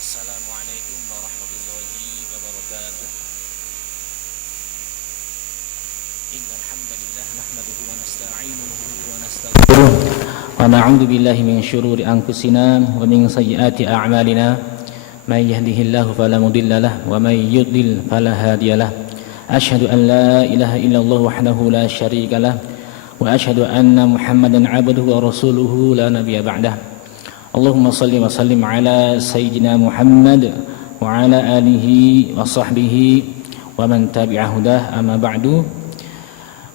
Assalamualaikum warahmatullahi wabarakatuh. Innal hamdalillah nahmaduhu wa nasta'inuhu wa nastaghfiruh wa na'udzu billahi min syururi anfusina wa min sayyiati a'malina. May yahdihillahu fala mudilla lahu wa may yudlil fala hadiya lahu. Asyhadu an la ilaha illallah wahdahu la syarika lahu wa asyhadu anna Muhammadan 'abduhu wa rasuluhu la nabiyya ba'dahu. Allahumma salli wa sallim ala sayyidina Muhammad wa ala alihi wa sahbihi wa man tabi'ahu dah, amma ba'du.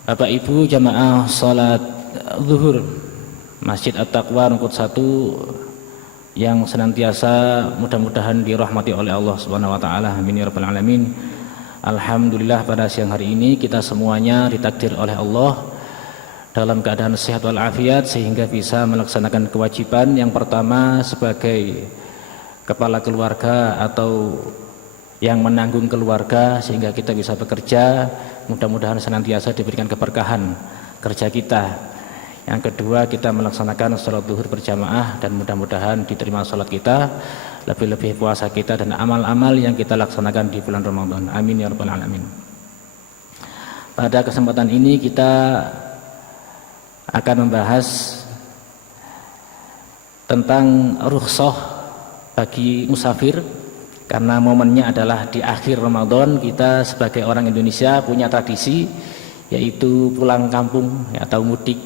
Bapak Ibu jamaah salat zuhur Masjid At-Taqwa Rungkut 1 yang senantiasa mudah-mudahan dirahmati oleh Allah Subhanahu wa taala, amin ya rabbal alamin. Alhamdulillah pada siang hari ini kita semuanya ditakdir oleh Allah dalam keadaan sehat walafiat sehingga bisa melaksanakan kewajiban. Yang pertama sebagai kepala keluarga atau yang menanggung keluarga sehingga kita bisa bekerja, mudah-mudahan senantiasa diberikan keberkahan kerja kita. Yang kedua kita melaksanakan sholat zuhur berjamaah dan mudah-mudahan diterima sholat kita, lebih-lebih puasa kita dan amal-amal yang kita laksanakan di bulan Ramadan, amin ya rabbal alamin. Pada kesempatan ini kita akan membahas tentang rukhsah bagi musafir, karena momennya adalah di akhir Ramadan. Kita sebagai orang Indonesia punya tradisi yaitu pulang kampung atau mudik,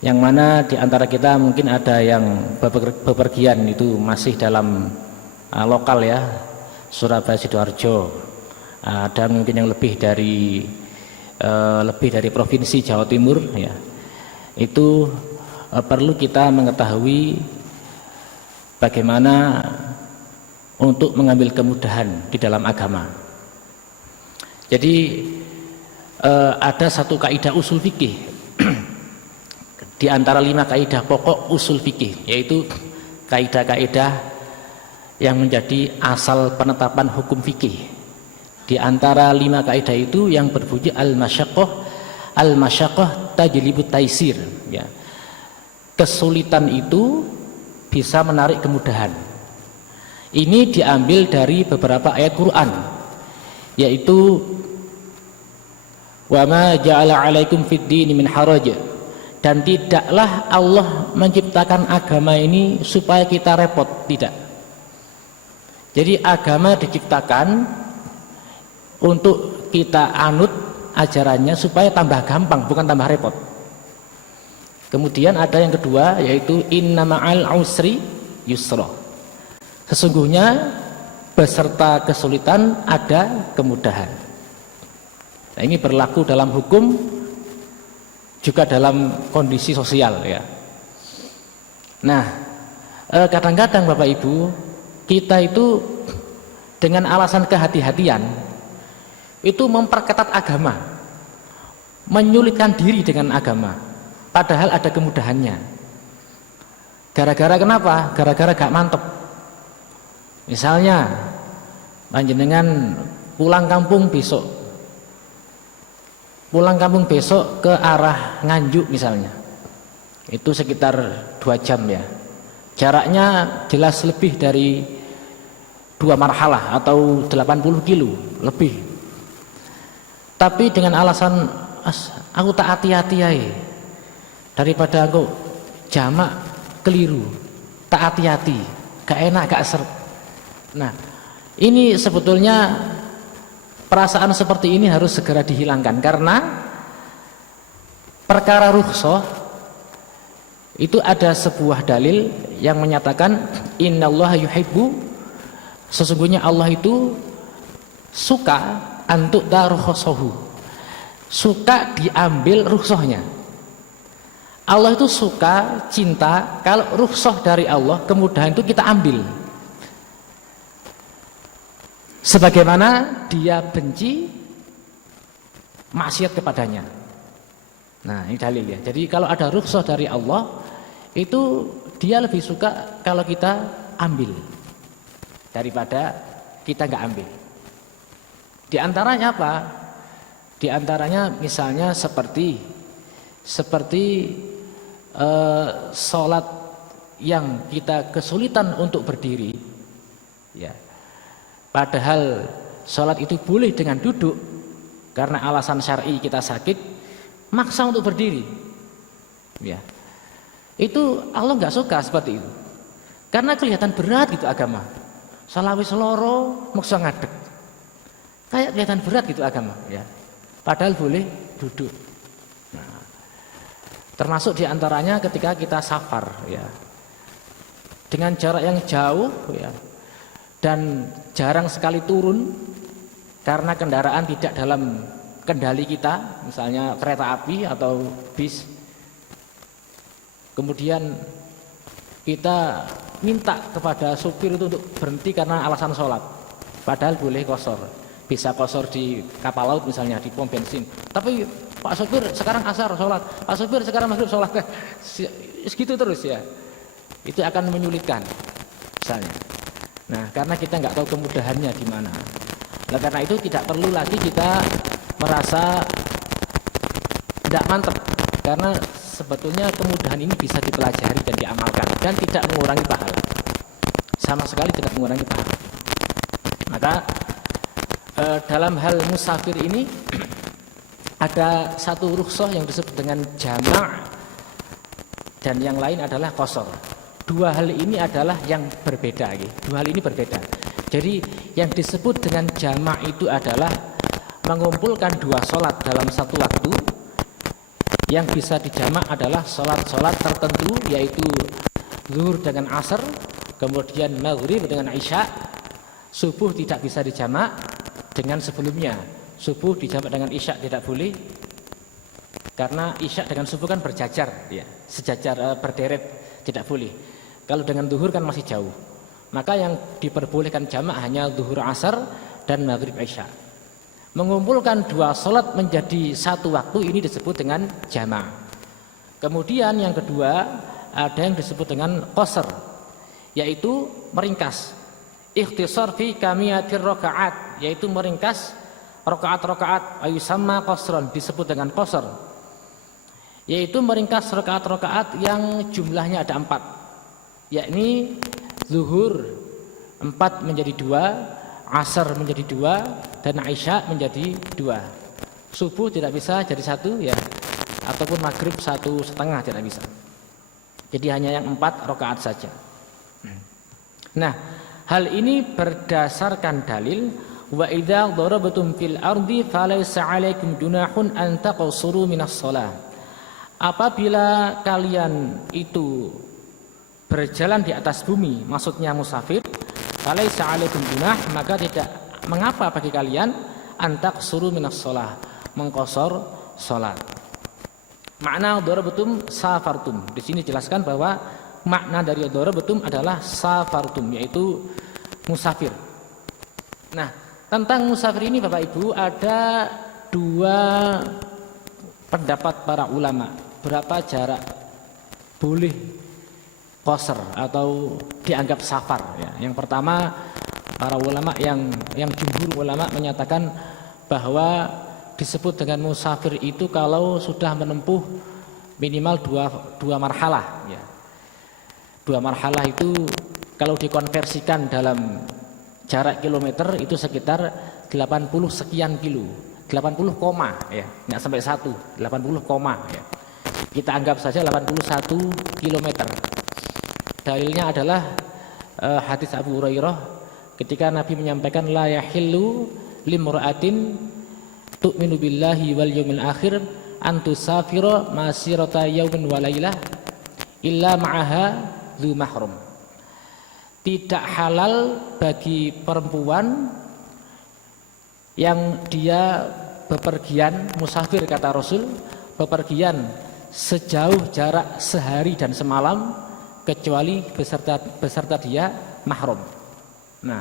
yang mana di antara kita mungkin ada yang bepergian itu masih dalam lokal ya, Surabaya Sidoarjo, ada mungkin yang lebih dari provinsi Jawa Timur ya. Itu perlu kita mengetahui bagaimana untuk mengambil kemudahan di dalam agama. Jadi ada satu kaidah usul fikih di antara 5 kaidah pokok usul fikih, yaitu kaidah-kaidah yang menjadi asal penetapan hukum fikih. Di antara 5 kaidah itu yang berbunyi al-masyaqqah tajlibut taisir ya. Kesulitan itu bisa menarik kemudahan. Ini diambil dari beberapa ayat Quran, yaitu wa ma ja'ala 'alaikum fid dini min haraj, dan tidaklah Allah menciptakan agama ini supaya kita repot, tidak. Jadi agama diciptakan untuk kita anut ajarannya supaya tambah gampang, bukan tambah repot. Kemudian ada yang kedua, yaitu inna ma'al usri yusra. Sesungguhnya beserta kesulitan ada kemudahan. Nah, ini berlaku dalam hukum juga dalam kondisi sosial ya. Nah, kadang-kadang Bapak Ibu, kita itu dengan alasan kehati-hatian itu memperketat agama, menyulitkan diri dengan agama, padahal ada kemudahannya. Gara-gara kenapa? Gara-gara gak mantep. Misalnya panjenengan pulang kampung besok ke arah Nganjuk misalnya, itu sekitar 2 jam ya, jaraknya jelas lebih dari 2 marhalah atau 80 kilo lebih. Tapi dengan alasan aku tak hati-hati aja, daripada aku jamak keliru, tak hati-hati, gak enak, gak seret. Nah, ini sebetulnya perasaan seperti ini harus segera dihilangkan, karena perkara rukhsah itu ada sebuah dalil yang menyatakan innallaha yuhibbu, sesungguhnya Allah itu suka antuk darukhsahu, suka diambil rukhsahnya. Allah itu suka, cinta kalau rukhsah dari Allah, kemudahan itu kita ambil. Sebagaimana dia benci maksiat kepadanya. Nah, ini dalil ya. Jadi kalau ada rukhsah dari Allah, itu dia lebih suka kalau kita ambil daripada kita nggak ambil. Di antaranya apa? Di antaranya misalnya seperti sholat yang kita kesulitan untuk berdiri, ya. Padahal sholat itu boleh dengan duduk, karena alasan syar'i kita sakit, maksa untuk berdiri, ya. Itu Allah nggak suka seperti itu, karena kelihatan berat gitu agama. Salawi seloro, maksa ngadeg, kayak kelihatan berat gitu agama, ya. Padahal boleh duduk. Nah, termasuk diantaranya ketika kita safar, ya, dengan jarak yang jauh, ya, dan jarang sekali turun karena kendaraan tidak dalam kendali kita, misalnya kereta api atau bis. Kemudian kita minta kepada supir itu untuk berhenti karena alasan sholat, padahal boleh qashar, bisa qashar di kapal laut misalnya, di pom bensin. Tapi Pak supir sekarang asar sholat, Pak supir sekarang maghrib sholat, segitu terus, ya. Itu akan menyulitkan misalnya. Nah, karena kita nggak tahu kemudahannya di mana. Nah, karena itu tidak perlu lagi kita merasa tidak mantap, karena sebetulnya kemudahan ini bisa dipelajari dan diamalkan dan tidak mengurangi pahala, sama sekali tidak mengurangi pahala. Maka dalam hal musafir ini ada satu rukhsah yang disebut dengan jama' dan yang lain adalah qashar. Dua hal ini adalah yang berbeda, dua hal ini berbeda. Jadi yang disebut dengan jama' itu adalah mengumpulkan dua sholat dalam satu waktu. Yang bisa dijamak adalah sholat-sholat tertentu, yaitu zuhur dengan asar, kemudian maghrib dengan isya. Subuh tidak bisa dijamak dengan sebelumnya. Subuh dijamak dengan isya tidak boleh, karena isya dengan subuh kan berjajar, ya, sejajar, berderet, tidak boleh. Kalau dengan zuhur kan masih jauh. Maka yang diperbolehkan jamak hanya zuhur asar dan maghrib isya. Mengumpulkan dua sholat menjadi satu waktu ini disebut dengan jama'. Kemudian yang kedua ada yang disebut dengan qashar, yaitu meringkas. Ikhtisar fi kamiyatir rakaat, yaitu meringkas rakaat-rakaat, ayusamma qashran, disebut dengan qashar, yaitu meringkas rakaat-rakaat yang jumlahnya ada 4, yakni zuhur 4 menjadi 2, asar menjadi 2, dan isya menjadi 2. Subuh tidak bisa jadi 1, ya, ataupun maghrib 1,5 tidak bisa. Jadi hanya yang 4 rakaat saja. Nah, hal ini berdasarkan dalil wa idza darabtum fil ardi falaysa 'alaikum junahun an taqsuru minas shalah. Apabila kalian itu berjalan di atas bumi, maksudnya musafir, falaysa 'alaikum junah, maka tidak mengapa bagi kalian antak suruh minas sholah, mengqashar sholat. Makna darabatum safartum, di sini jelaskan bahwa makna dari darabatum adalah safartum, yaitu musafir. Nah, tentang musafir ini Bapak Ibu ada dua pendapat para ulama, berapa jarak boleh qashar atau dianggap safar, ya. Yang pertama, para ulama yang jumhur ulama menyatakan bahwa disebut dengan musafir itu kalau sudah menempuh minimal dua marhalah, ya. Dua marhalah itu kalau dikonversikan dalam jarak kilometer itu sekitar 80 sekian kilo, 80 koma, ya, nggak sampai 1, 80 koma, ya. Kita anggap saja 81 kilometer. Dalilnya adalah hadis Abu Hurairah ketika Nabi menyampaikan la yahillu limra'atin tu'minu billahi wal yawmil akhir an tusafira masirata yaumin wa lailah illa ma'aha dzu mahram. Tidak halal bagi perempuan yang dia bepergian musafir, kata Rasul, bepergian sejauh jarak sehari dan semalam kecuali beserta dia mahram. Nah,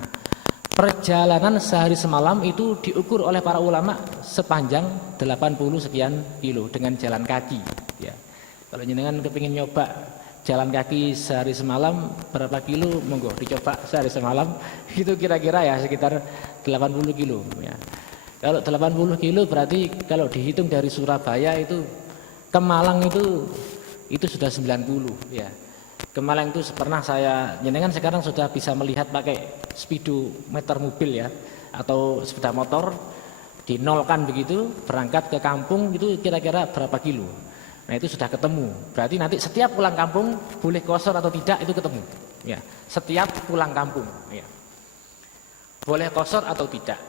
perjalanan sehari semalam itu diukur oleh para ulama sepanjang 80 sekian kilo dengan jalan kaki ya. Kalau jenengan kepingin nyoba jalan kaki sehari semalam berapa kilo, monggo dicoba sehari semalam, itu kira-kira ya sekitar 80 kilo ya. Kalau 80 kilo berarti kalau dihitung dari Surabaya itu ke Malang itu sudah 90 ya. Ke Malang itu pernah saya, jenengan sekarang sudah bisa melihat pakai speedometer mobil ya, atau sepeda motor, dinolkan begitu, berangkat ke kampung itu kira-kira berapa kilo. Nah itu sudah ketemu, berarti nanti setiap pulang kampung boleh kosor atau tidak itu ketemu ya. Setiap pulang kampung ya, boleh kosor atau tidak.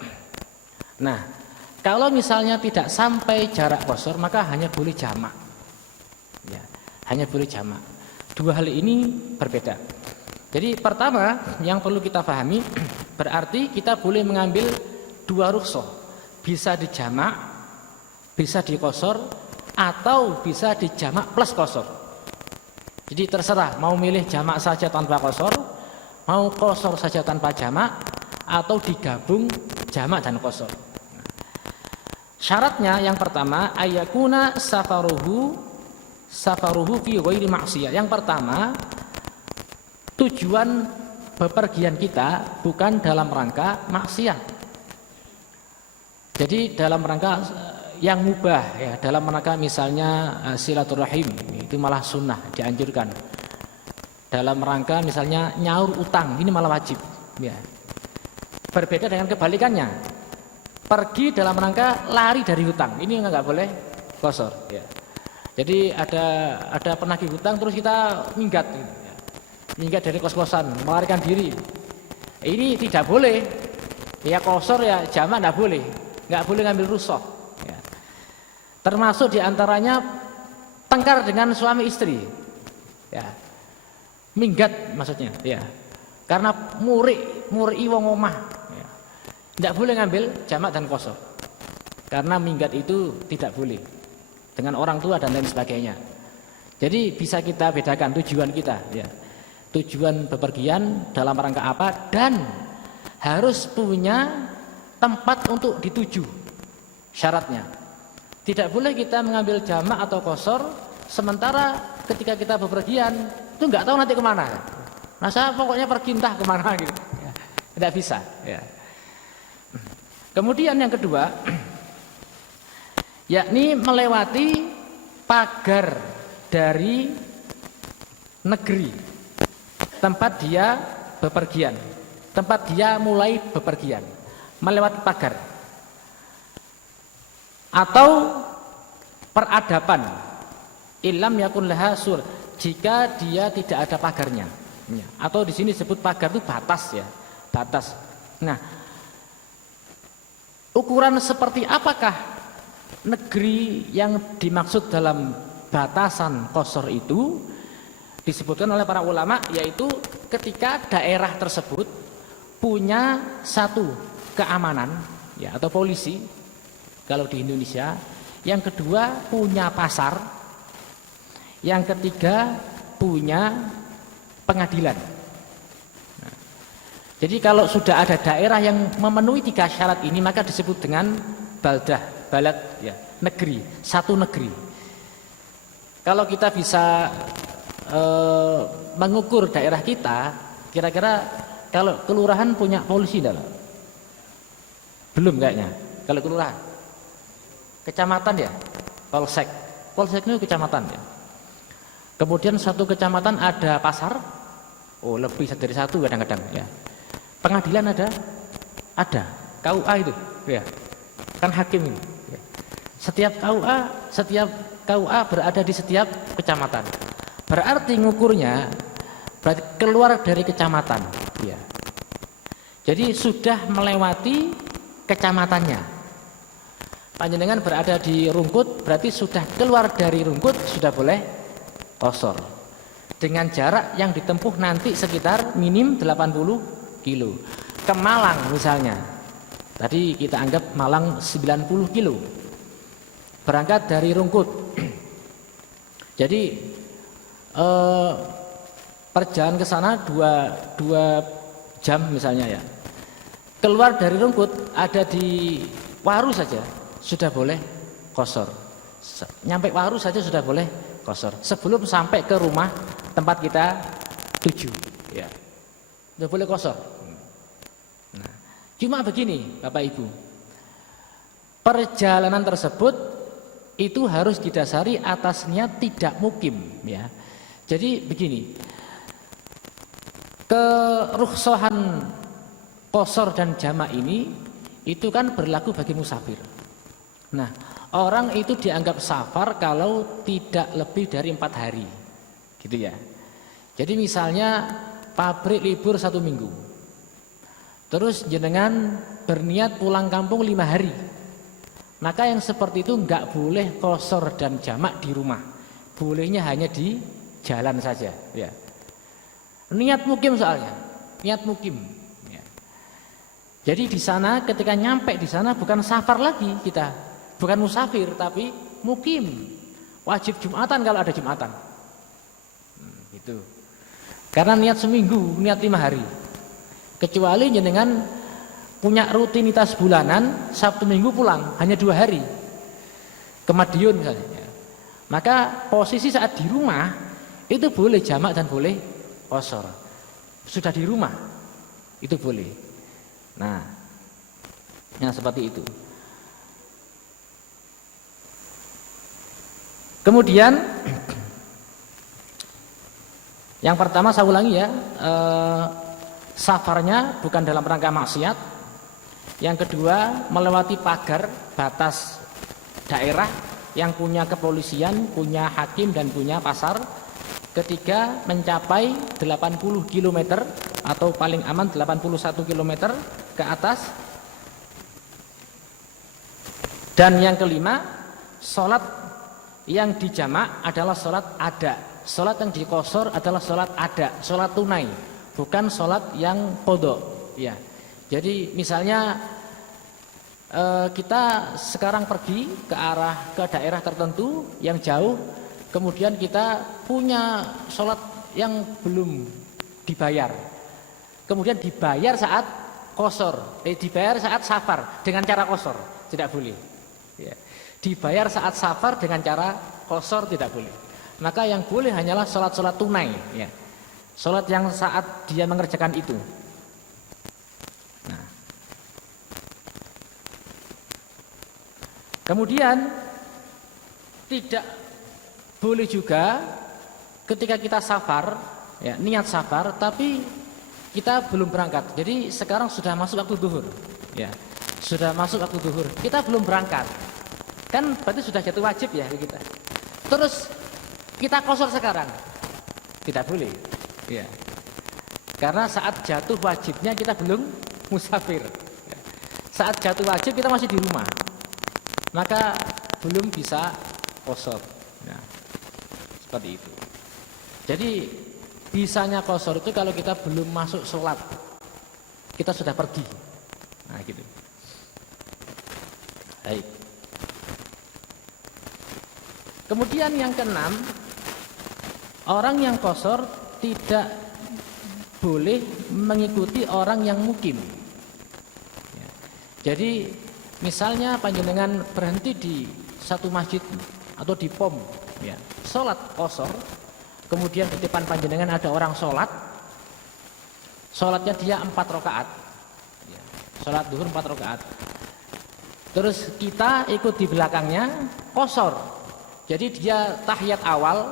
Nah kalau misalnya tidak sampai jarak kosor maka hanya boleh jamak ya, hanya boleh jamak. Dua hal ini berbeda. Jadi pertama yang perlu kita pahami, berarti kita boleh mengambil dua rukhsah, bisa dijamak, bisa dikosor, atau bisa dijamak plus kosor. Jadi terserah mau milih jamak saja tanpa kosor, mau kosor saja tanpa jamak, atau digabung jamak dan kosor. Syaratnya yang pertama ayakuna safaruhu fi ghairi maksiyah. Yang pertama, tujuan bepergian kita bukan dalam rangka maksiat. Jadi dalam rangka yang mubah ya, dalam rangka misalnya silaturahim, itu malah sunnah, dianjurkan. Dalam rangka misalnya nyaur utang, ini malah wajib ya. Berbeda dengan kebalikannya, pergi dalam rangka lari dari hutang, ini nggak boleh kosor ya. Jadi ada penagih hutang terus kita minggat gitu, ya. Minggat dari kos-kosan, melarikan diri, ini tidak boleh ya. Kosor ya jamak nggak boleh ngambil rukhsah ya. Termasuk diantaranya tengkar dengan suami istri ya, minggat maksudnya ya, karena muri wong omah ya. Tidak boleh ngambil jamak dan kosor, karena minggat itu tidak boleh dengan orang tua dan lain sebagainya. Jadi bisa kita bedakan tujuan kita ya, tujuan bepergian dalam rangka apa, dan harus punya tempat untuk dituju. Syaratnya tidak boleh kita mengambil jamak atau kosor sementara ketika kita bepergian itu nggak tahu nanti kemana. Nah saya pokoknya pergi entah kemana gitu ya. Tidak bisa ya. Kemudian yang kedua, yakni melewati pagar dari negeri tempat dia bepergian, tempat dia mulai bepergian, melewati pagar atau peradaban ilam yakun laha sur, jika dia tidak ada pagarnya ya. Atau di sini disebut pagar itu batas ya, batas. Nah, ukuran seperti apakah negeri yang dimaksud dalam batasan kosor itu disebutkan oleh para ulama, yaitu ketika daerah tersebut punya satu keamanan ya, atau polisi kalau di Indonesia, yang kedua punya pasar, yang ketiga punya pengadilan. Nah, jadi kalau sudah ada daerah yang memenuhi tiga syarat ini maka disebut dengan balad ya, negeri, satu negeri. Kalau kita bisa mengukur daerah kita, kira-kira kalau kelurahan punya polisi enggak? Belum kayaknya. Kalau kelurahan, kecamatan ya, polsek itu kecamatan ya. Kemudian satu kecamatan ada pasar, oh lebih dari satu kadang-kadang ya. Pengadilan ada, KUA itu ya, kan hakim ini. Setiap KUA berada di setiap kecamatan. Berarti ngukurnya berarti keluar dari kecamatan ya. Jadi sudah melewati kecamatannya. Panjenengan berada di Rungkut, berarti sudah keluar dari Rungkut, sudah boleh kosor. Dengan jarak yang ditempuh nanti sekitar minim 80 kilo. Ke Malang misalnya, tadi kita anggap Malang 90 kilo. Berangkat dari Rungkut. Jadi perjalanan ke sana 2 jam misalnya ya. keluar dari rumput, ada di waru saja sudah boleh qashar. Nyampe waru saja sudah boleh qashar. Sebelum sampai ke rumah tempat kita tuju, ya. Sudah boleh qashar. Nah, cuma begini, Bapak Ibu. Perjalanan tersebut itu harus didasari atas niat tidak mukim, ya. Jadi begini, kerukhsahan qashar dan jamak ini itu kan berlaku bagi musafir. Nah, orang itu dianggap safar kalau tidak lebih dari 4 hari, gitu ya. Jadi misalnya pabrik libur 1 minggu, terus jenengan berniat pulang kampung 5 hari, maka yang seperti itu nggak boleh qashar dan jamak di rumah, bolehnya hanya di jalan saja, ya. Niat mukim soalnya, niat mukim. Ya. Jadi di sana ketika nyampe di sana bukan safar lagi kita, bukan musafir tapi mukim. Wajib Jumatan kalau ada Jumatan. Gitu. Karena niat seminggu, niat 5 hari. Kecuali jenengan punya rutinitas bulanan, Sabtu Minggu pulang hanya 2 hari ke Madiun misalnya. Maka posisi saat di rumah itu boleh jamak dan boleh qashar. Sudah di rumah itu boleh. Nah, yang seperti itu. Kemudian yang pertama saya ulangi ya, safarnya bukan dalam rangka maksiat. Yang kedua, melewati pagar batas daerah yang punya kepolisian, punya hakim dan punya pasar. Ketiga, mencapai 80 km atau paling aman 81 km ke atas. Dan yang kelima, sholat yang dijamak adalah sholat ada. Sholat yang diqashar adalah sholat ada, sholat tunai, bukan sholat yang qadha. Ya. Jadi misalnya kita sekarang pergi ke daerah tertentu yang jauh, kemudian kita punya sholat yang belum dibayar, kemudian dibayar saat qashar, dibayar saat safar dengan cara qashar, tidak boleh. Ya. Dibayar saat safar dengan cara qashar tidak boleh. Maka yang boleh hanyalah sholat-sholat tunai, ya. Sholat yang saat dia mengerjakan itu. Nah. Kemudian tidak boleh juga ketika kita safar, ya, niat safar, tapi kita belum berangkat. Jadi sekarang sudah masuk waktu zuhur, ya, sudah masuk waktu zuhur, kita belum berangkat, kan berarti sudah jatuh wajib ya kita. Terus kita qashar sekarang, tidak boleh, ya, karena saat jatuh wajibnya kita belum musafir. Ya. Saat jatuh wajib kita masih di rumah, maka belum bisa qashar. Nah, seperti itu. Jadi bisanya qashar itu kalau kita belum masuk sholat, kita sudah pergi. Nah gitu. Baik. Kemudian yang keenam, orang yang qashar tidak boleh mengikuti orang yang mukim. Ya. Jadi misalnya panjenengan berhenti di satu masjid atau di pom, ya, sholat qashar, kemudian di depan panjenengan ada orang sholatnya dia 4 rakaat, ya, sholat zuhur 4 rakaat, terus kita ikut di belakangnya qashar, jadi dia tahiyat awal,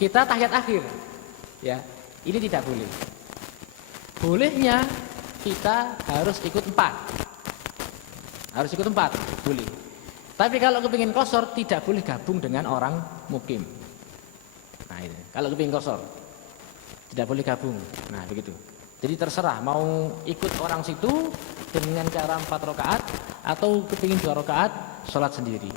kita tahiyat akhir, ya, ini tidak boleh. Bolehnya kita harus ikut 4, boleh. Tapi kalau kepingin qashar tidak boleh gabung dengan orang mukim. Nah itu, kalau kepingin qashar tidak boleh gabung. Nah begitu. Jadi terserah mau ikut orang situ dengan cara 4 rakaat atau kepingin 2 rakaat sholat sendiri.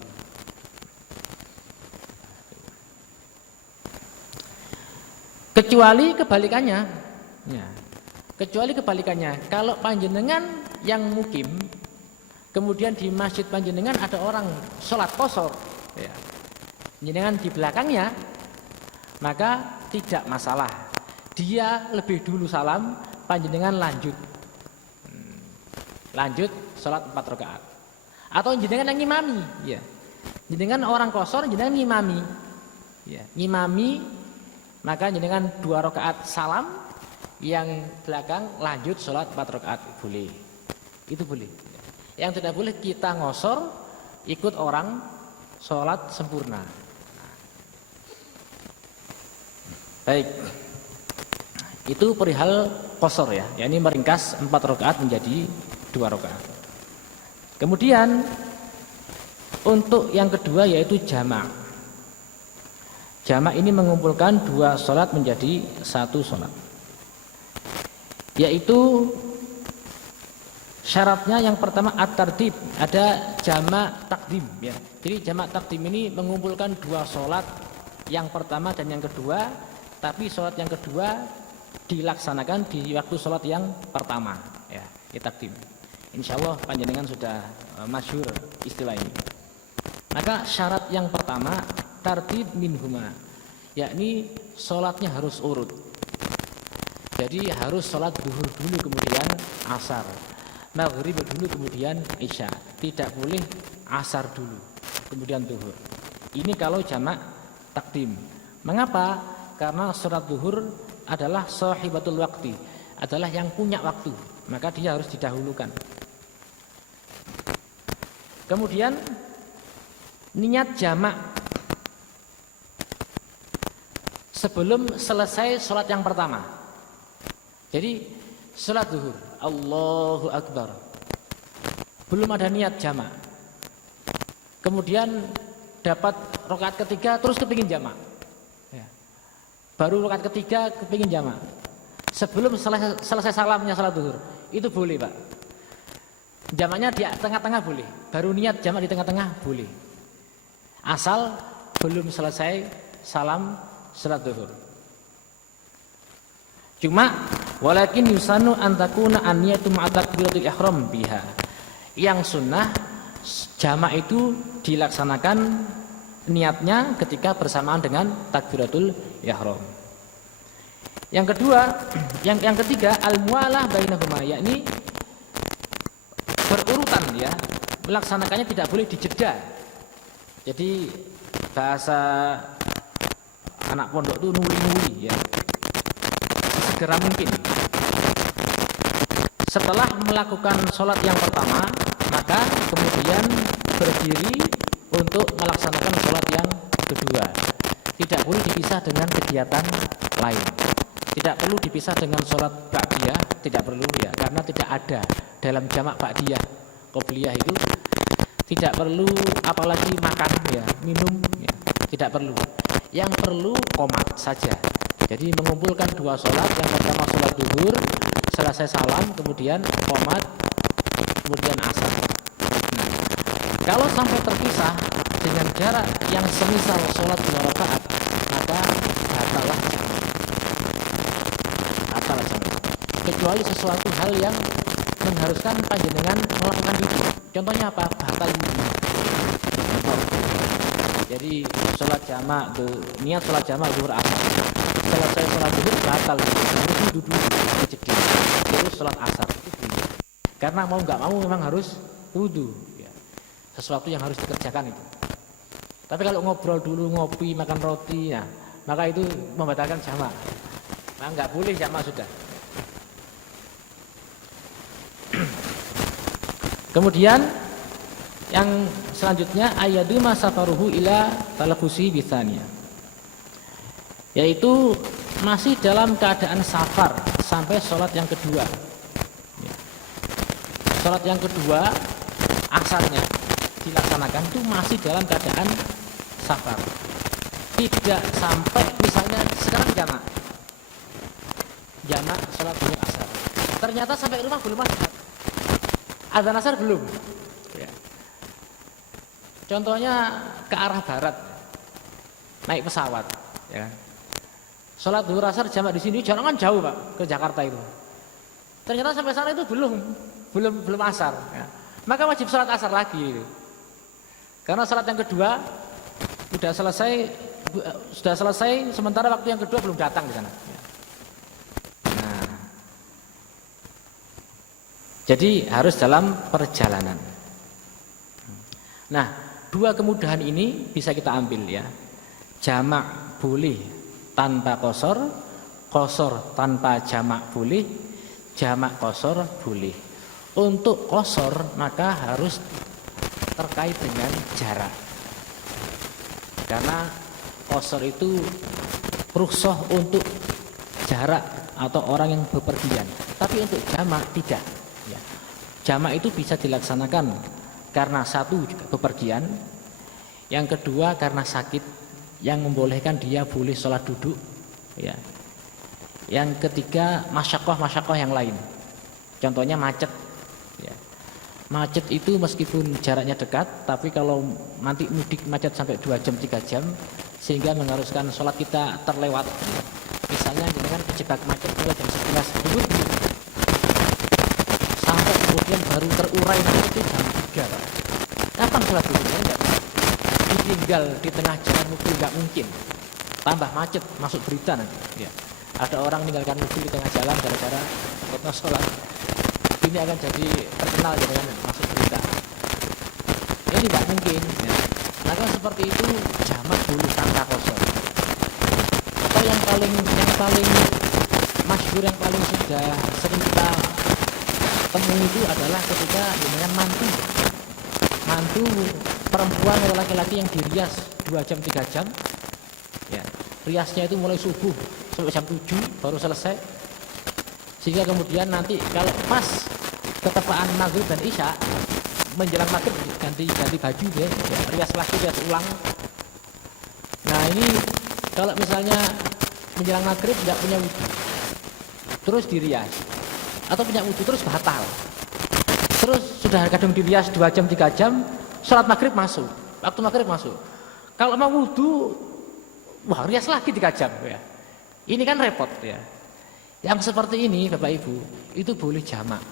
Kecuali kebalikannya, ya. Kecuali kebalikannya, kalau panjenengan yang mukim, kemudian di masjid panjenengan ada orang sholat qashar, ya, panjenengan di belakangnya, maka tidak masalah. Dia lebih dulu salam, panjenengan lanjut. lanjut sholat 4 rakaat. Atau jenengan yang ngimami, ya. Jenengan orang kosor, jenengan ngimami. Ya, ngimami maka jenengan 2 rakaat salam, yang belakang lanjut sholat 4 rakaat boleh. Itu boleh. Yang tidak boleh kita ngosor ikut orang sholat sempurna. Baik. Itu perihal qasar ya, yakni meringkas 4 rakaat menjadi 2 rakaat. Kemudian untuk yang kedua yaitu jamak. Jamak ini mengumpulkan 2 sholat menjadi 1 sholat. Yaitu syaratnya yang pertama at-tartib, ada jamak takdim ya. Jadi jamak takdim ini mengumpulkan 2 sholat, yang pertama dan yang kedua, tapi sholat yang kedua dilaksanakan di waktu sholat yang pertama ya, takdim. Insyaallah panjenengan sudah masyhur istilah ini. Maka syarat yang pertama tartib minhuma, yakni sholatnya harus urut. Jadi harus sholat zuhur dulu kemudian asar, maghrib dulu kemudian isya. Tidak boleh asar dulu kemudian zuhur. Ini kalau jamak takdim. Mengapa? Karena sholat zuhur adalah sahibatul waqti, adalah yang punya waktu, maka dia harus didahulukan. Kemudian niat jamak sebelum selesai sholat yang pertama. Jadi sholat zuhur, Allahu Akbar, belum ada niat jamak. Kemudian dapat rakaat ketiga terus kepingin jamak. Baru rakaat ketiga kepingin jamak. Sebelum selesai salamnya sholat zuhur, itu boleh Pak. Jamaknya di tengah-tengah boleh. Baru niat jamak di tengah-tengah boleh. Asal belum selesai salam sholat zuhur. Cuma walakin yusanu antakuna an-niyatu ma'a takbiratul ihram biha. Yang sunnah jamak itu dilaksanakan niatnya ketika bersamaan dengan takbiratul ihram. Yang kedua, yang ketiga al-mualah bainahuma, yakni berurutan ya. Melaksanakannya tidak boleh dijeda. Jadi bahasa anak pondok itu nuli-nuli ya. Segera mungkin. Setelah melakukan sholat yang pertama, maka kemudian berdiri untuk melaksanakan sholat yang kedua. Tidak boleh dipisah dengan kegiatan lain. Tidak perlu dipisah dengan sholat ba'diyah, tidak perlu ya, karena tidak ada dalam jamak ba'diyah. Qobliyah itu tidak perlu apalagi makan ya, minum ya, tidak perlu. Yang perlu qomat saja. Jadi mengumpulkan 2 sholat, yang pertama sholat zuhur, selesai salam, kemudian qomat, kemudian asar. Nah, kalau sampai terpisah dengan jarak yang semisal sholat 2 rakaat, maka batallah jamak. Kecuali sesuatu hal yang mengharuskan panjenengan melakukan itu. Contohnya apa? Batal wudhu. Jadi sholat jamak, niat sholat jamak zuhur asar. Selesai sholat zuhur batal, harus wudhu dulu, terus sholat asar. Karena mau nggak mau memang harus wudhu. Ya. Sesuatu yang harus dikerjakan itu. Tapi kalau ngobrol dulu, ngopi, makan roti, ya, maka itu membatalkan jamak. Nah, nggak boleh jamak sudah. Kemudian yang selanjutnya ayadu masafaruhu ila talafusi bitsaniya, yaitu masih dalam keadaan safar sampai sholat yang kedua. Sholat yang kedua asarnya dilaksanakan itu masih dalam keadaan safar, tidak sampai misalnya sekarang jamak sholat zuhur asar, ternyata sampai rumah belum adzan asar belum ya. Contohnya ke arah barat naik pesawat ya. Sholat zuhur asar jamak di sini jangan kan jauh Pak, ke Jakarta itu. Ternyata sampai sana itu belum asar ya. Maka wajib sholat asar lagi itu. Karena sholat yang kedua sudah selesai sementara waktu yang kedua belum datang di sana ya. Jadi harus dalam perjalanan. Nah, dua kemudahan ini bisa kita ambil ya. Jamak boleh tanpa qasar, qasar tanpa jamak boleh, jamak qasar boleh. Untuk qasar maka harus terkait dengan jarak. Karena qasar itu rukhsah untuk jarak atau orang yang bepergian. Tapi untuk jamak tidak. Ya. Jamak itu bisa dilaksanakan karena satu bepergian, yang kedua karena sakit yang membolehkan dia boleh sholat duduk, ya. Yang ketiga masyaqqah yang lain. Contohnya macet, ya. Macet itu meskipun jaraknya dekat, tapi kalau nanti mudik macet sampai 2 jam 3 jam sehingga mengharuskan sholat kita terlewat. Misalnya dengan kejebak macet mulai jam 11 dulu sampai kemudian baru terurai itu jam 3. Kapan sholat dulunya? Enggak bisa. Ditinggal di tengah jalan mobil enggak mungkin. Tambah macet, masuk berita nanti. Ya. Ada orang meninggalkan mobil di tengah jalan gara-gara takutnya sholat. Ini akan jadi terkenal dengan masuk berita. Ini enggak mungkin. Ya. Maka seperti itu jamak boleh tanpa qasar. Atau yang paling masyhur, yang paling sudah sering kita temui itu adalah ketika dengan mantu perempuan atau laki-laki yang dirias 2 jam 3 jam, ya, riasnya itu mulai subuh sampai jam 7 baru selesai, sehingga kemudian nanti kalau pas ketepaan maghrib dan isya menjelang maghrib ganti baju ya, rias lagi, rias ulang. Nah ini kalau misalnya menjelang maghrib tidak punya wudhu terus dirias, atau punya wudhu terus batal, terus sudah kadang dirias 2 jam 3 jam, sholat maghrib masuk, waktu maghrib masuk, kalau mau wudhu wah rias lagi 3 jam ya. Ini kan repot ya. Yang seperti ini Bapak Ibu itu boleh jamak,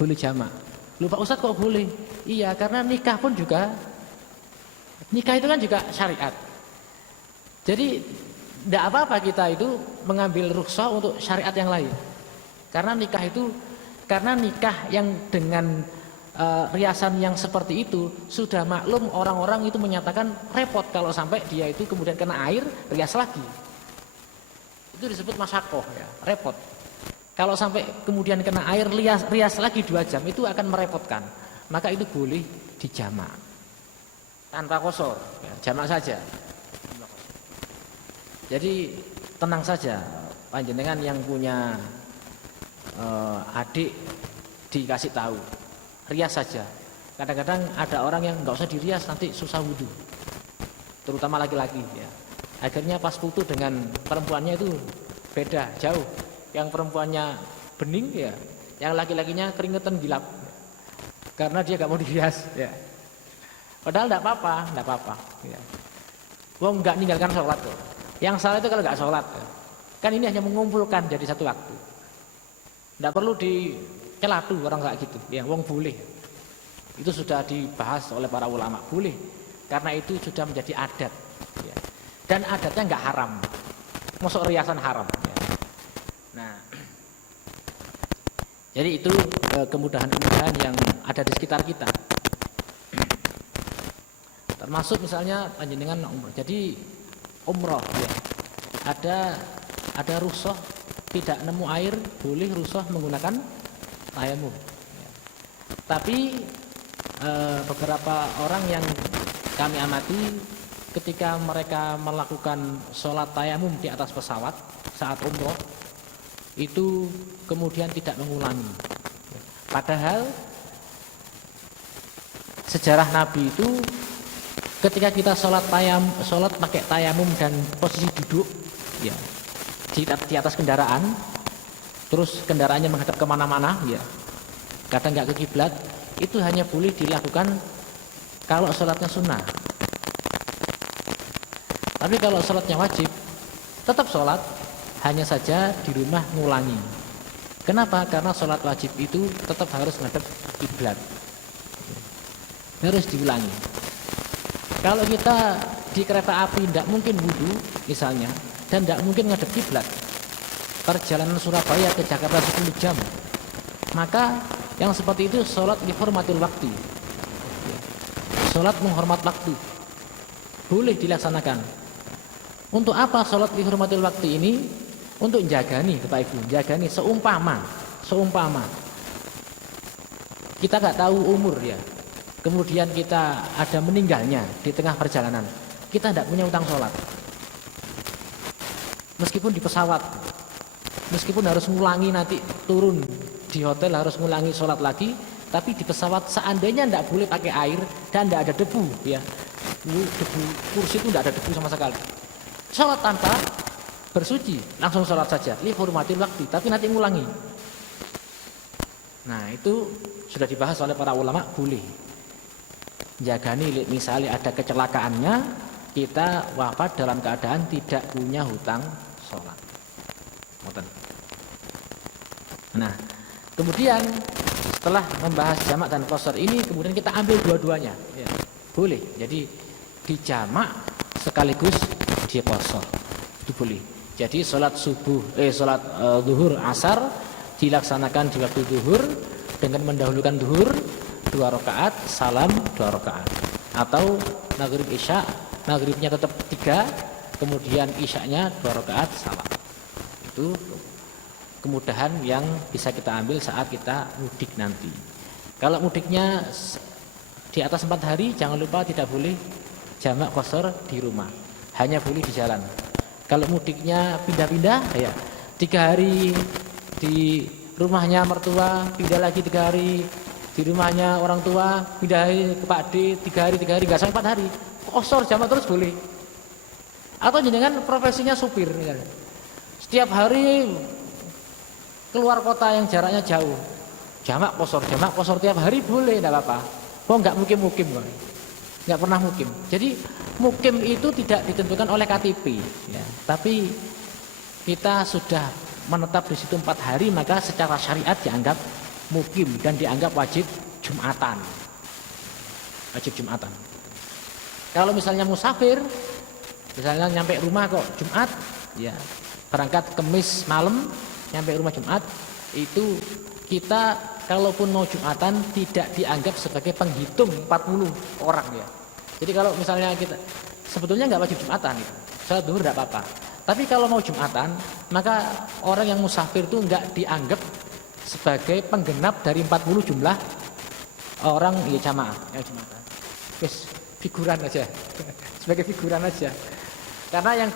boleh jamak. Lupa Ustadz kok boleh? Iya, karena nikah pun juga, nikah itu kan juga syariat. Jadi tidak apa-apa kita itu mengambil rukhsah untuk syariat yang lain. Karena nikah itu, karena nikah yang dengan riasan yang seperti itu sudah maklum, orang-orang itu menyatakan repot kalau sampai dia itu kemudian kena air rias lagi. Itu disebut masyaqqah ya, repot. Kalau sampai kemudian kena air rias lagi 2 jam itu akan merepotkan. Maka itu boleh dijamak tanpa qasar, ya, jamak saja. Jadi tenang saja, panjenengan yang punya adik dikasih tahu, rias saja. Kadang-kadang ada orang yang nggak usah dirias nanti susah wudhu, terutama laki-laki ya. Akhirnya pas putu dengan perempuannya itu beda jauh. Yang perempuannya bening ya, yang laki-lakinya keringetan gilap, karena dia nggak mau dirias ya. Padahal tidak apa-apa ya. Wong nggak meninggalkan sholat kok. Yang salah itu kalau nggak sholat ya. Kan ini hanya mengumpulkan jadi satu waktu. Tidak perlu dicelatu orang kayak gitu ya. Wong boleh. Itu sudah dibahas oleh para ulama, boleh. Karena itu sudah menjadi adat ya. Dan adatnya nggak haram. Masuk riasan haram ya. Nah, jadi itu kemudahan-kemudahan yang ada di sekitar kita. Termasuk misalnya panjenengan umroh. Jadi umroh ya. Ada rukhsah tidak nemu air, boleh rukhsah menggunakan tayamum. Ya. Tapi beberapa orang yang kami amati ketika mereka melakukan sholat tayamum di atas pesawat saat umroh itu kemudian tidak mengulangi. Padahal sejarah Nabi itu ketika kita sholat pakai tayamum dan posisi duduk ya di atas kendaraan, terus kendaraannya menghadap kemana-mana ya, kadang nggak ke kiblat, itu hanya boleh dilakukan kalau sholatnya sunnah. Tapi kalau sholatnya wajib tetap sholat, hanya saja di rumah ngulangi. Kenapa? Karena sholat wajib itu tetap harus menghadap kiblat, harus diulangi. Kalau kita di kereta api tidak mungkin wudhu misalnya, dan tidak mungkin menghadap kiblat, perjalanan Surabaya ke Jakarta 10 jam, Maka yang seperti itu sholat dihormatil waktu. Sholat menghormat waktu, boleh dilaksanakan. Untuk apa sholat dihormatil waktu ini? Untuk jagani, Bapak Ibu, jagani seumpama kita nggak tahu umur ya, kemudian kita ada meninggalnya di tengah perjalanan, kita tidak punya utang sholat. Meskipun di pesawat, meskipun harus ngulangi nanti turun di hotel harus ngulangi sholat lagi, tapi di pesawat seandainya tidak boleh pakai air dan tidak ada debu ya, debu kursi itu tidak ada debu sama sekali, sholat tanpa bersuci, langsung sholat saja, li hurmatil waktu, tapi nanti ngulangi. Nah itu sudah dibahas oleh para ulama, boleh jagani. Misalnya ada kecelakaannya, kita wafat dalam keadaan tidak punya hutang sholat. Nah kemudian setelah membahas jamak dan qasar ini, kemudian kita ambil dua-duanya ya. Boleh, jadi dijamak sekaligus di qasar, itu boleh. Jadi sholat zuhur asar dilaksanakan di waktu zuhur dengan mendahulukan zuhur 2 rakaat, salam 2 rakaat. Atau maghrib isya, maghribnya tetap 3, kemudian isyanya 2 rakaat, salam. Itu kemudahan yang bisa kita ambil saat kita mudik nanti. Kalau mudiknya di atas 4 hari, jangan lupa tidak boleh jamak qasar di rumah, hanya boleh di jalan. Kalau mudiknya pindah-pindah ya, 3 hari di rumahnya mertua, pindah lagi 3 hari di rumahnya orang tua, pindah ke Pak D 3 hari, nggak sampai 4 hari, qasar jamak terus boleh. Atau jenengan profesinya supir misalnya, setiap hari keluar kota yang jaraknya jauh, jamak qasar tiap hari boleh, tidak apa-apa. Oh nggak mukim kok, nggak pernah mukim. Jadi mukim itu tidak ditentukan oleh KTP ya, tapi kita sudah menetap di situ 4 hari, maka secara syariat dianggap mukim dan dianggap wajib Jumatan. Kalau misalnya musafir, misalnya nyampe rumah kok Jumat ya, berangkat Kamis malam nyampe rumah Jumat, itu kita kalaupun mau Jumatan tidak dianggap sebagai penghitung 40 orang ya. Jadi kalau misalnya kita sebetulnya nggak wajib Jumatan itu, sholat zuhur tidak apa-apa. Tapi kalau mau Jumatan, maka orang yang musafir itu nggak dianggap sebagai penggenap dari 40 jumlah orang ya jamaah yang Jumatan. Wis figuran aja, sebagai figuran aja. Karena yang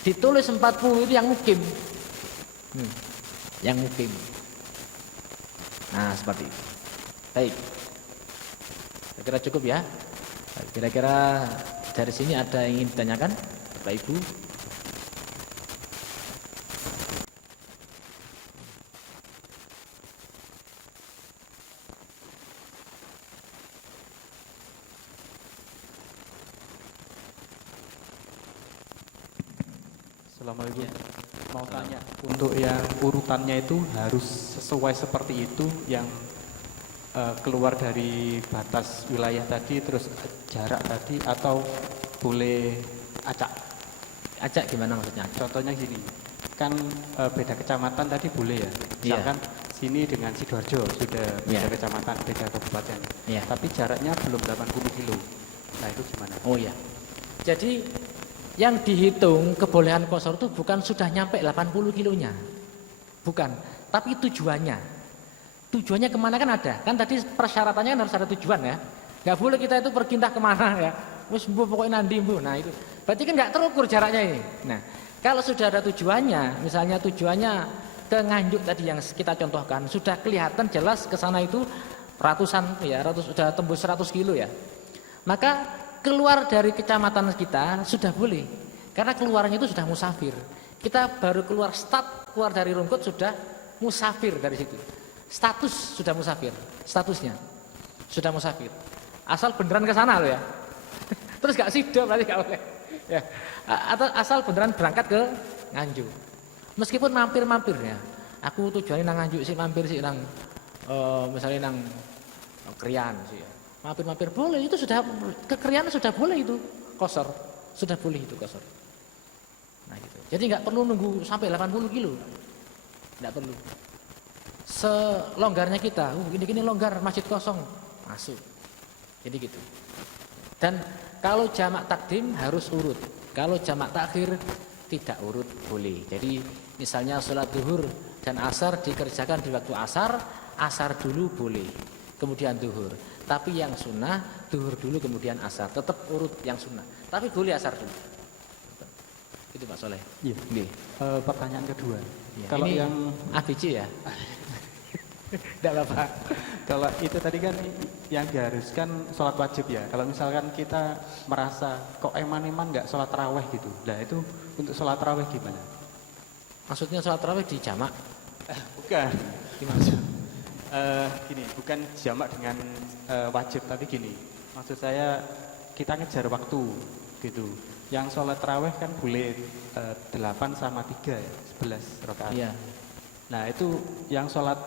ditulis 40 itu yang mukim. Yang mukim. Nah seperti itu. Baik, kira-kira cukup ya. Kira-kira dari sini ada yang ingin ditanyakan Bapak Ibu? Assalamualaikum. Mau tanya, untuk yang urutannya itu harus sesuai seperti itu, yang keluar dari batas wilayah tadi, terus jarak tadi, atau boleh acak? Acak gimana maksudnya? Contohnya gini, kan beda kecamatan tadi boleh ya, misalkan sini dengan Sidoarjo sudah beda kecamatan, beda kabupaten, tapi jaraknya belum 80 kilo. Nah itu gimana? Oh ya, jadi yang dihitung kebolehan qasar itu bukan sudah nyampe 80 kilonya, bukan, tapi tujuannya. Tujuannya kemana kan ada, kan tadi persyaratannya kan harus ada tujuan ya. Nggak boleh kita itu pergi entah kemana ya, wis pokoknya nandi bu. Nah itu berarti kan nggak terukur jaraknya ini. Nah kalau sudah ada tujuannya, misalnya tujuannya ke Nganjuk tadi yang kita contohkan, sudah kelihatan jelas ke sana itu ratusan ya, sudah tembus 100 kilo ya, maka keluar dari kecamatan kita sudah boleh, karena keluarnya itu sudah musafir. Kita baru keluar keluar dari Rungkut sudah musafir dari situ. Status sudah musafir, statusnya sudah musafir. Asal beneran ke sana loh ya. Terus gak sido berarti gak boleh. Ya. Atau asal beneran berangkat ke Nganjuk. Meskipun mampir-mampir ya. Aku tujuannya nang Nganjuk sih, mampir sih nang misalnya nang Krian sih ya. Mampir-mampir boleh, itu sudah kekerian sudah boleh itu qasar, sudah boleh itu qasar. Nah gitu. Jadi nggak perlu nunggu sampai 80 kilo, nggak perlu. selonggarnya kita. Ini longgar, masjid kosong, masuk. Jadi gitu. Dan kalau jamak takdim harus urut. Kalau jamak takhir tidak urut boleh. Jadi misalnya sholat zuhur dan asar dikerjakan di waktu asar, asar dulu boleh, kemudian zuhur. Tapi yang sunnah zuhur dulu kemudian asar. Tetap urut yang sunnah. Tapi boleh asar dulu. Itu Pak Soleh. Iya. Pertanyaan kedua. Ya, Kalau ini yang ABC ya. Tidak apa-apa. kalau itu tadi kan yang diharuskan sholat wajib ya. Kalau misalkan kita merasa kok eman-eman nggak sholat taraweh gitu, nah itu untuk sholat taraweh gimana? Maksudnya sholat tarawih di jamak? Bukan. Gimana? Gini, bukan jamak dengan wajib, tapi gini. Maksud saya kita ngejar waktu gitu. Yang sholat taraweh kan boleh 8 sama 3 ya, 11 rakaat. Iya. Nah itu yang sholat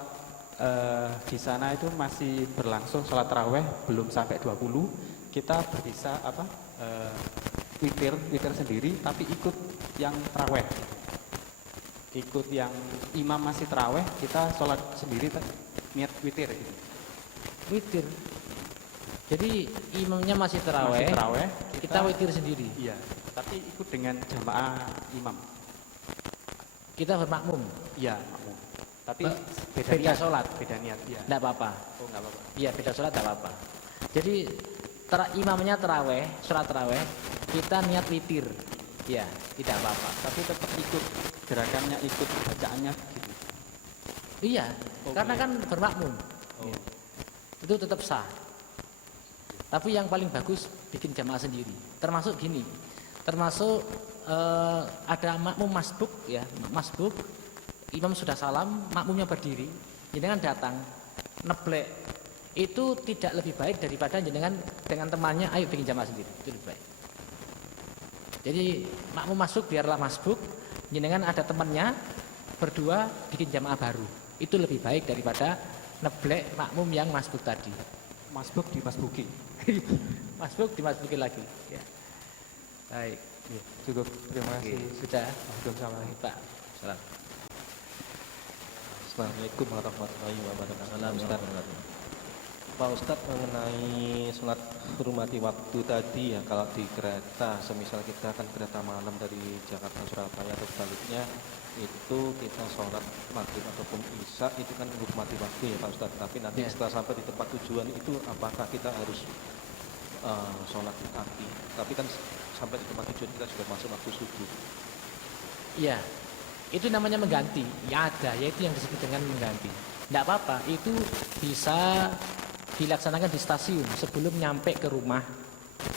di sana itu masih berlangsung sholat taraweh belum sampai 20, kita bisa witir sendiri tapi ikut yang taraweh, ikut yang imam masih taraweh, kita sholat sendiri niat witir gitu. Witir. Jadi imamnya masih taraweh, kita witir sendiri. Iya, tapi ikut dengan jamaah imam. Kita bermakmum. Iya, makmum. Tapi Beda niat, sholat. beda niat. Iya. Tidak apa-apa. Oh, nggak apa-apa. Iya, beda sholat tidak apa-apa. Jadi imamnya taraweh, sholat taraweh, kita niat witir. Ya, tidak apa-apa. Tapi tetap ikut gerakannya, ikut bacaannya gitu. Iya, karena kan bermakmum. Oh. Ya. Itu tetap sah. Tapi yang paling bagus bikin jamaah sendiri. Termasuk gini, termasuk ada makmum masbuk ya, masbuk. Imam sudah salam, makmumnya berdiri, jenengan datang, neblek. Itu tidak lebih baik daripada jenengan dengan temannya, ayo bikin jamaah sendiri. Itu lebih baik. Jadi makmum masuk biarlah masbuk, jenengan ada temannya, berdua bikin jamaah baru. Itu lebih baik daripada neblek makmum yang masbuk tadi. Masbuk di masbuki. Masbuk dimasbukin lagi. Ya. Baik. Ya, cukup. Terima kasih. Sudah. Waalaikumsalam. Pak. Salam. Assalamualaikum warahmatullahi wabarakatuh. Pak Ustadz, mengenai sholat hormati waktu tadi ya, kalau di kereta, semisal kita akan kereta malam dari Jakarta Surabaya atau sebaliknya, itu kita sholat maghrib ataupun isya itu kan hormati waktu ya Pak Ustadz. Tapi nanti setelah sampai di tempat tujuan itu apakah kita harus sholat nanti? Tapi kan sampai di tempat tujuan kita sudah masuk waktu subuh. Iya. Itu namanya mengganti. Ya ada, yaitu yang disebut dengan mengganti. Tidak apa-apa, itu bisa dilaksanakan di stasiun sebelum nyampe ke rumah.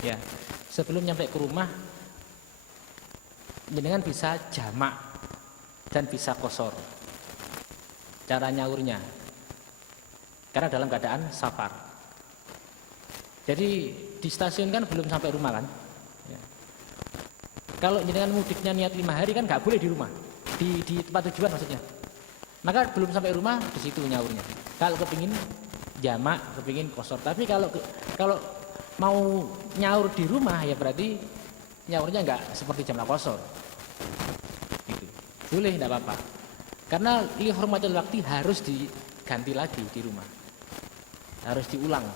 Ya. Sebelum nyampe ke rumah jenengan bisa jamak dan bisa qashar. Cara nyaurnya. Karena dalam keadaan safar. Jadi di stasiun kan belum sampai rumah kan? Ya. Kalau jenengan mudiknya niat 5 hari kan nggak boleh di rumah. Di tempat tujuan maksudnya. Maka belum sampai rumah di situ nyaurnya. Kalau kepingin jamak, kepingin qashar. Tapi kalau mau nyaur di rumah ya berarti nyaurnya nggak seperti jamak qashar. Gitu. Boleh tidak apa-apa. Karena li hormatil waktu harus diganti lagi di rumah. Harus diulang.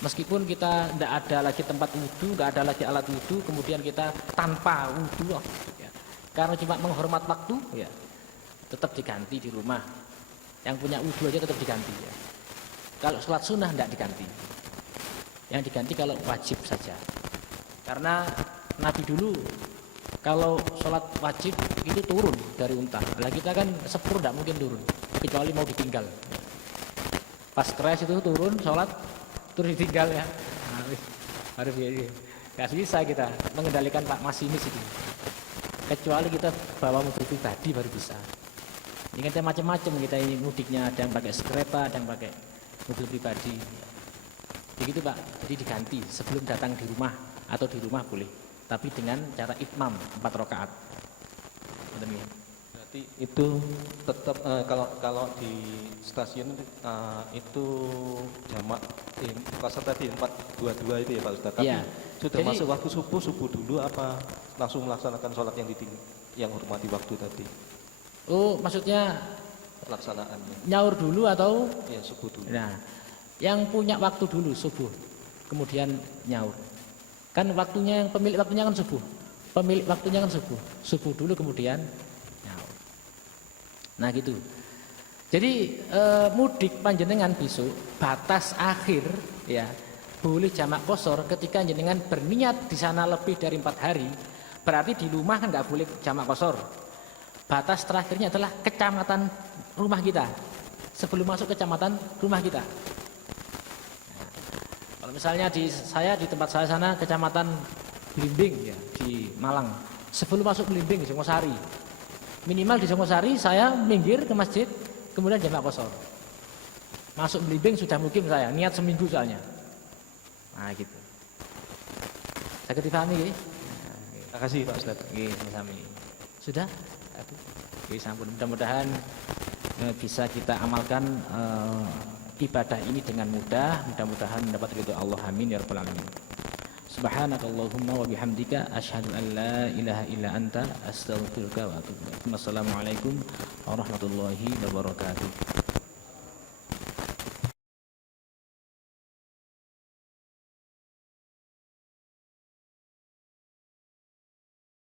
Meskipun kita tidak ada lagi tempat wudhu, nggak ada lagi alat wudhu, kemudian kita tanpa wudhu, ya. Karena cuma menghormat waktu, ya tetap diganti di rumah. Yang punya wudhu aja tetap diganti. Ya. Kalau sholat sunnah tidak diganti. Yang diganti kalau wajib saja. Karena Nabi dulu kalau sholat wajib itu turun dari unta. Lah kita kan sepur tidak mungkin turun, kecuali mau ditinggal. Pas crash itu turun sholat. Terus ditinggal ya, harus nggak bisa kita mengendalikan Pak Masinis itu, kecuali kita bawa mobil pribadi baru bisa. Ini kan macam-macam kita ini mudiknya, ada yang pakai kereta, ada yang pakai mobil pribadi. Begitu Pak, jadi diganti sebelum datang di rumah atau di rumah boleh, tapi dengan cara itmam 4 rakaat. Demikian. Berarti itu tetap kalau di stasiun itu jamak pasar tadi 422 itu ya Pak Ustadz. Tapi ya, sudah jadi, masuk waktu subuh dulu apa langsung melaksanakan sholat yang hormati waktu tadi? Oh maksudnya pelaksanaannya. Nyaur dulu atau Ya subuh dulu. nah, yang punya waktu dulu subuh, kemudian nyaur. Kan waktunya yang pemilik waktunya kan subuh. Pemilik waktunya kan subuh. Subuh dulu kemudian nyaur. Nah gitu. Jadi mudik panjenengan besok batas akhir ya boleh jamak qashar ketika jenengan berniat di sana lebih dari 4 hari. Berarti di rumah kan nggak boleh jamak qashar. Batas terakhirnya adalah kecamatan rumah kita. Sebelum masuk kecamatan rumah kita. Nah, kalau misalnya saya di tempat saya sana kecamatan Blimbing ya di Malang. Sebelum masuk Blimbing Singosari. Minimal di Singosari saya minggir ke masjid kemudian jamak qashar. Masuk Blimbing sudah mukim saya, niat seminggu soalnya. Nah gitu. Saged dipahami nggih? Terima kasih Pak Ustadz. Nggih, sami. Sudah? Oke, sampun. Mudah-mudahan bisa kita amalkan ibadah ini dengan mudah, mudah-mudahan mendapat ridho Allah. Amin ya rabbal alamin. Subhanakallahumma wa bihamdika asyhadu an la ilaha illa anta astaghfiruka wa atubu ilaik. Wassalamualaikum warahmatullahi wabarakatuh.